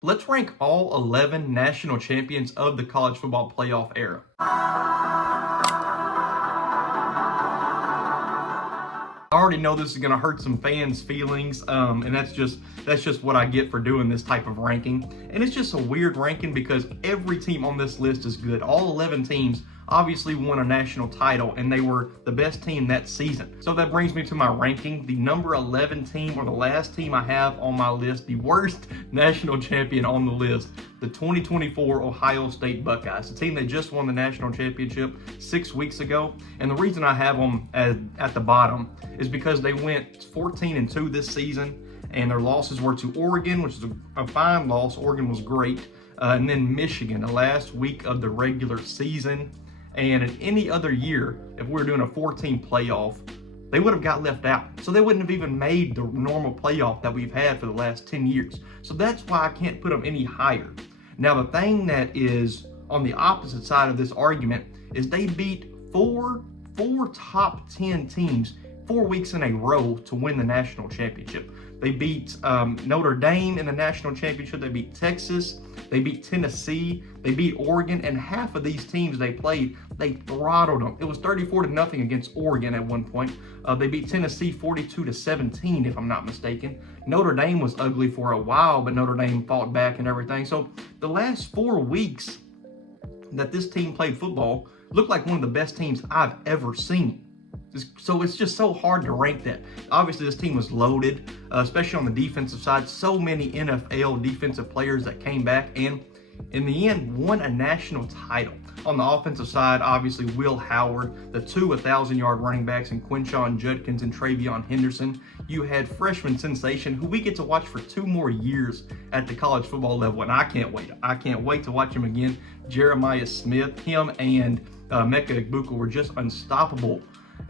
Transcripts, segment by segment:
Let's rank all 11 national champions of the college football playoff era. I already know this is going to hurt some fans' feelings, and that's just what I get for doing this type of ranking. And it's just a weird ranking because every team on this list is good. All 11 teams obviously won a national title, and they were the best team that season. So that brings me to my ranking. The number 11 team, or the last team I have on my list, the worst national champion on the list, the 2024 Ohio State Buckeyes, the team that just won the national championship 6 weeks ago. And the reason I have them at the bottom is because they went 14-2 this season, and their losses were to Oregon, which is a fine loss. Oregon was great. And then Michigan, the last week of the regular season. And in any other year, if we were doing a 4-team playoff, they would have got left out. So they wouldn't have even made the normal playoff that we've had for the last 10 years. So that's why I can't put them any higher. Now, the thing that is on the opposite side of this argument is they beat four top 10 teams 4 weeks in a row to win the national championship. They beat Notre Dame in the national championship. They beat Texas. They beat Tennessee. They beat Oregon. And half of these teams they played, they throttled them. It was 34-0 against Oregon at one point. They beat Tennessee 42-17, if I'm not mistaken. Notre Dame was ugly for a while, but Notre Dame fought back and everything. So the last 4 weeks that this team played football looked like one of the best teams I've ever seen. So it's just so hard to rank that. Obviously, this team was loaded, especially on the defensive side. So many NFL defensive players that came back and, in the end, won a national title. On the offensive side, obviously, Will Howard, the 2 1,000-yard running backs, and Quinshon Judkins and Travion Henderson. You had freshman sensation, who we get to watch for 2 more years at the college football level, and I can't wait. I can't wait to watch him again. Jeremiah Smith, him and Mecca Egbuka were just unstoppable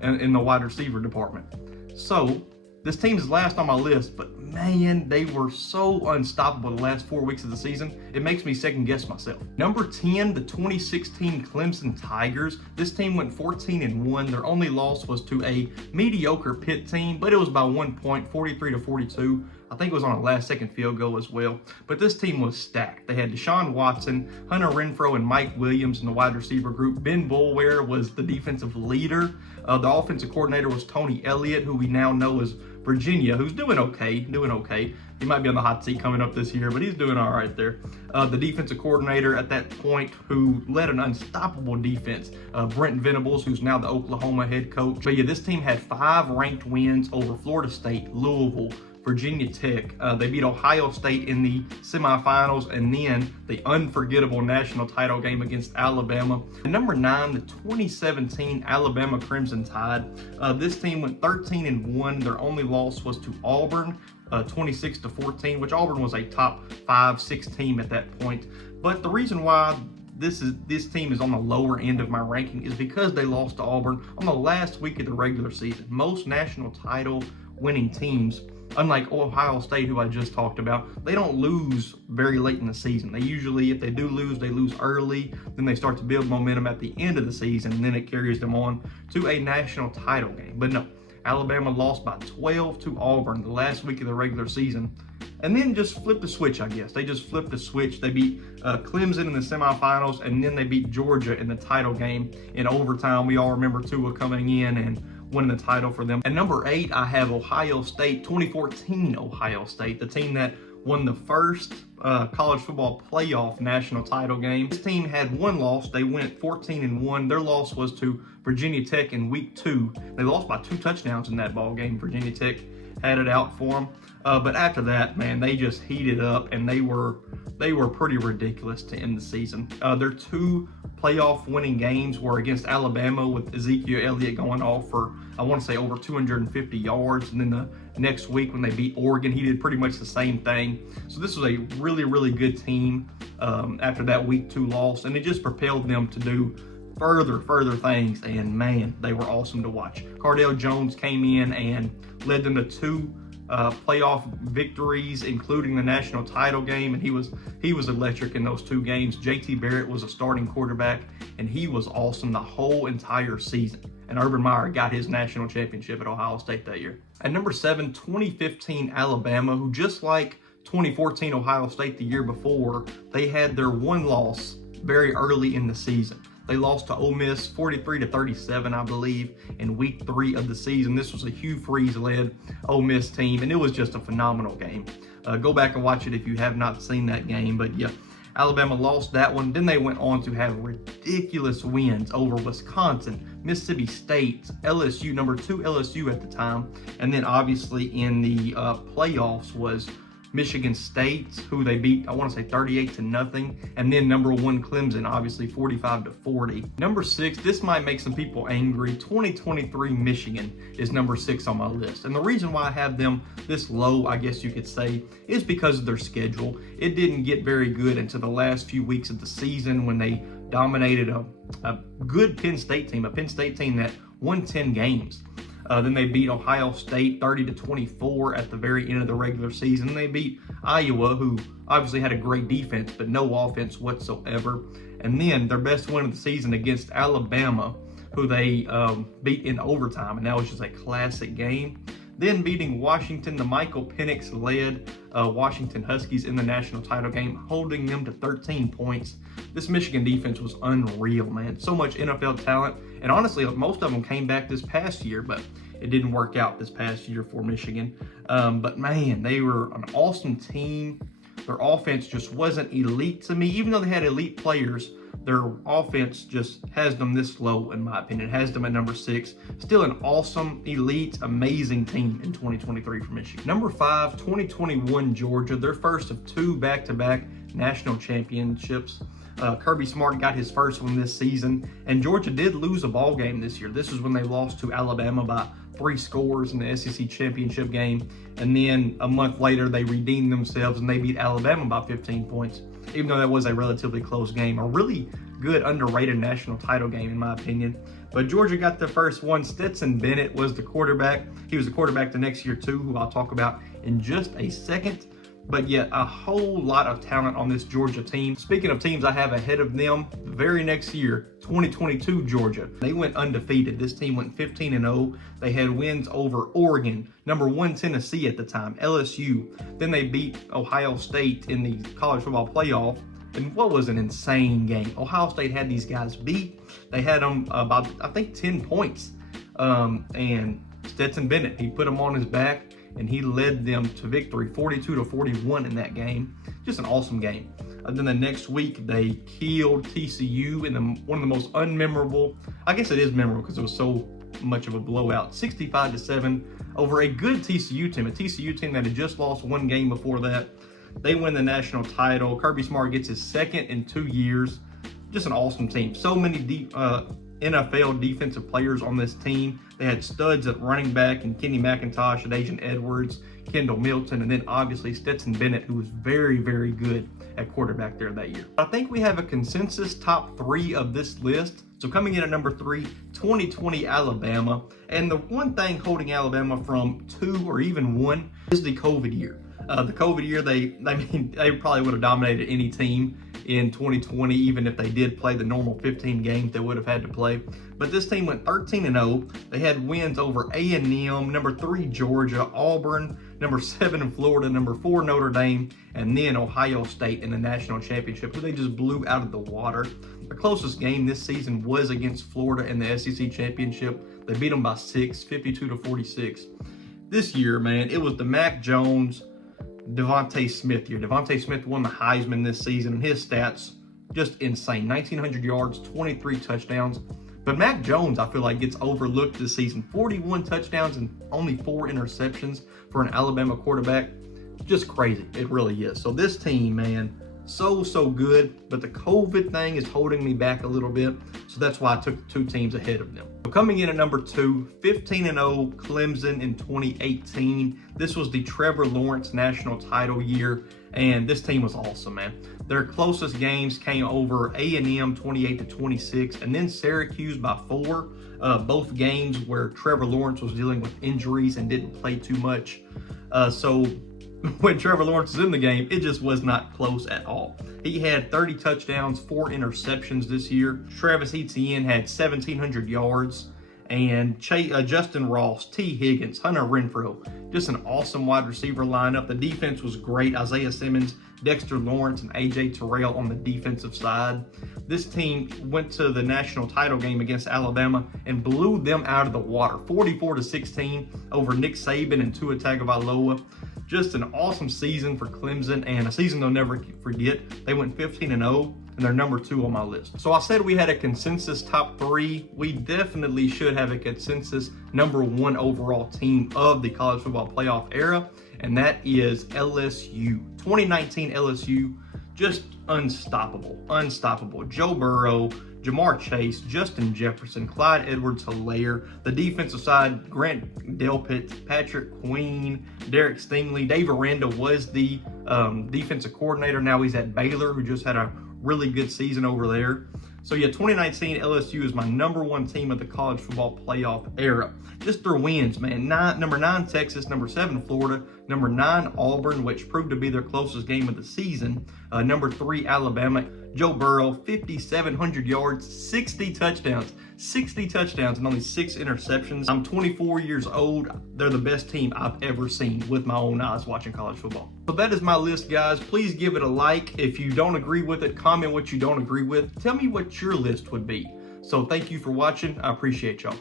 in the wide receiver department. So this team is last on my list, but man, they were so unstoppable the last 4 weeks of the season. It makes me second guess myself. Number 10, the 2016 Clemson Tigers. This team went 14-1. Their only loss was to a mediocre Pitt team, but it was by 1 point, 43-42. I think it was on a last-second field goal as well. But this team was stacked. They had Deshaun Watson, Hunter Renfrow, and Mike Williams in the wide receiver group. Ben Boulware was the defensive leader. The offensive coordinator was Tony Elliott, who we now know as Virginia, who's doing okay. He might be on the hot seat coming up this year, but he's doing all right there. The defensive coordinator at that point, who led an unstoppable defense, Brent Venables, who's now the Oklahoma head coach. But yeah, this team had 5 ranked wins over Florida State, Louisville, Virginia Tech. They beat Ohio State in the semifinals, and then the unforgettable national title game against Alabama. And number 9, the 2017 Alabama Crimson Tide. This team went 13-1. Their only loss was to Auburn, 26-14, which Auburn was a top 5-6 team at that point. But the reason why this team is on the lower end of my ranking is because they lost to Auburn on the last week of the regular season. Most national title winning teams, unlike Ohio State, who I just talked about, they don't lose very late in the season. They usually, if they do lose, they lose early. Then they start to build momentum at the end of the season, and then it carries them on to a national title game. But no, Alabama lost by 12 to Auburn the last week of the regular season, and then just flipped the switch, I guess. They just flipped the switch. They beat Clemson in the semifinals, and then they beat Georgia in the title game in overtime. We all remember Tua coming in and winning the title for them. At number 8, I have Ohio State, 2014 Ohio State, the team that won the first college football playoff national title game. This team had 1 loss. They went 14-1. Their loss was to Virginia Tech in week 2. They lost by 2 touchdowns in that ball game. Virginia Tech had it out for them. But after that, man, they just heated up, and they were pretty ridiculous to end the season. Their 2 playoff winning games were against Alabama, with Ezekiel Elliott going off for, I want to say, over 250 yards. And then the next week when they beat Oregon, he did pretty much the same thing. So this was a really, really good team after that week 2 loss. And it just propelled them to do further things. And man, they were awesome to watch. Cardale Jones came in and led them to 2 playoff victories, including the national title game, and he was electric in those 2 games. JT Barrett was a starting quarterback, and he was awesome the whole entire season. And Urban Meyer got his national championship at Ohio State that year. At number 7, 2015 Alabama, who just like 2014 Ohio State the year before, they had their one loss very early in the season. They lost to Ole Miss 43-37, I believe, in week 3 of the season. This was a Hugh Freeze-led Ole Miss team, and it was just a phenomenal game. Go back and watch it if you have not seen that game. But yeah, Alabama lost that one. Then they went on to have ridiculous wins over Wisconsin, Mississippi State, LSU, number 2 LSU at the time. And then obviously in the playoffs was Michigan State, who they beat, I want to say 38-0, and then number 1 Clemson, obviously 45-40. Number 6, this might make some people angry. 2023 Michigan is number 6 on my list, and the reason why I have them this low, I guess you could say, is because of their schedule. It didn't get very good until the last few weeks of the season when they dominated a good Penn State team, that won 10 games. Then they beat Ohio State 30-24 at the very end of the regular season. They beat Iowa, who obviously had a great defense, but no offense whatsoever. And then their best win of the season against Alabama, who they beat in overtime, and that was just a classic game. Then beating Washington, the Michael Penix-led Washington Huskies in the national title game, holding them to 13 points. This Michigan defense was unreal, man. So much NFL talent. And honestly, most of them came back this past year, but it didn't work out this past year for Michigan. But man, they were an awesome team. Their offense just wasn't elite to me. Even though they had elite players, their offense just has them this low, in my opinion. It has them at number 6. Still an awesome, elite, amazing team in 2023 for Michigan. Number 5, 2021 Georgia. Their first of 2 back-to-back national championships. Kirby Smart got his first one this season, and Georgia did lose a ball game this year. This is when they lost to Alabama by 3 scores in the SEC championship game, and then a month later they redeemed themselves and they beat Alabama by 15 points, even though that was a relatively close game. A really good, underrated national title game, in my opinion. But Georgia got their first one. Stetson Bennett was the quarterback. He was the quarterback the next year too, who I'll talk about in just a second. But yet a whole lot of talent on this Georgia team. Speaking of teams I have ahead of them, the very next year, 2022 Georgia, they went undefeated. This team went 15-0. They had wins over Oregon, number 1 Tennessee at the time, LSU. Then they beat Ohio State in the college football playoff. And what was an insane game. Ohio State had these guys beat. They had them about, I think, 10 points. And Stetson Bennett, he put them on his back, and he led them to victory, 42-41 in that game. Just an awesome game. And then the next week, they killed TCU in one of the most unmemorable, I guess it is memorable because it was so much of a blowout, 65-7 over a good TCU team, a TCU team that had just lost 1 game before that. They win the national title. Kirby Smart gets his 2nd in 2 years. Just an awesome team. So many NFL defensive players on this team. They had studs at running back and Kenny McIntosh and Asian Edwards, Kendall Milton, and then obviously Stetson Bennett, who was very, very good at quarterback there that year. I think we have a consensus top 3 of this list. So coming in at number 3, 2020 Alabama. And the one thing holding Alabama from 2 or even 1 is the COVID year. The COVID year, they probably would have dominated any team in 2020, even if they did play the normal 15 games they would have had to play. But this team went 13-0. They had wins over A&M, number 3 Georgia, Auburn, number 7 Florida, number 4 Notre Dame, and then Ohio State in the national championship, who they just blew out of the water. The closest game this season was against Florida in the SEC championship. They beat them by 6, 52-46. This year, man, it was the Mac Jones, Devontae Smith year. Devontae Smith won the Heisman this season, and his stats just insane. 1,900 yards, 23 touchdowns. But Mac Jones, I feel like, gets overlooked this season. 41 touchdowns and only 4 interceptions for an Alabama quarterback. Just crazy. It really is. So this team, man, so good. But the COVID thing is holding me back a little bit. So that's why I took 2 teams ahead of them. So coming in at number 2, 15-0 Clemson in 2018. This was the Trevor Lawrence national title year. And this team was awesome, man. Their closest games came over A&M 28-26, and then Syracuse by 4. Both games where Trevor Lawrence was dealing with injuries and didn't play too much. So when Trevor Lawrence was in the game, it just was not close at all. He had 30 touchdowns, 4 interceptions this year. Travis Etienne had 1,700 yards and Justin Ross, T. Higgins, Hunter Renfrow. Just an awesome wide receiver lineup. The defense was great. Isaiah Simmons, Dexter Lawrence, and A.J. Terrell on the defensive side. This team went to the national title game against Alabama and blew them out of the water, 44-16 over Nick Saban and Tua Tagovailoa. Just an awesome season for Clemson, and a season they'll never forget. They went 15-0. And they're number 2 on my list. So I said we had a consensus top 3. We definitely should have a consensus number 1 overall team of the college football playoff era, and that is LSU. 2019 LSU, just unstoppable. Joe Burrow, Jamar Chase, Justin Jefferson, Clyde Edwards-Helaire. The defensive side, Grant Delpit, Patrick Queen, Derek Stingley. Dave Aranda was the defensive coordinator. Now he's at Baylor, who just had a really good season over there. So yeah, 2019 LSU is my number 1 team of the college football playoff era. Just their wins, man. Number 9 Texas, number 7 Florida, number 9 Auburn, which proved to be their closest game of the season. Number 3 Alabama. Joe Burrow, 5,700 yards, 60 touchdowns, and only 6 interceptions. I'm 24 years old. They're the best team I've ever seen with my own eyes watching college football. So that is my list, guys. Please give it a like. If you don't agree with it, comment what you don't agree with. Tell me what your list would be. So thank you for watching. I appreciate y'all.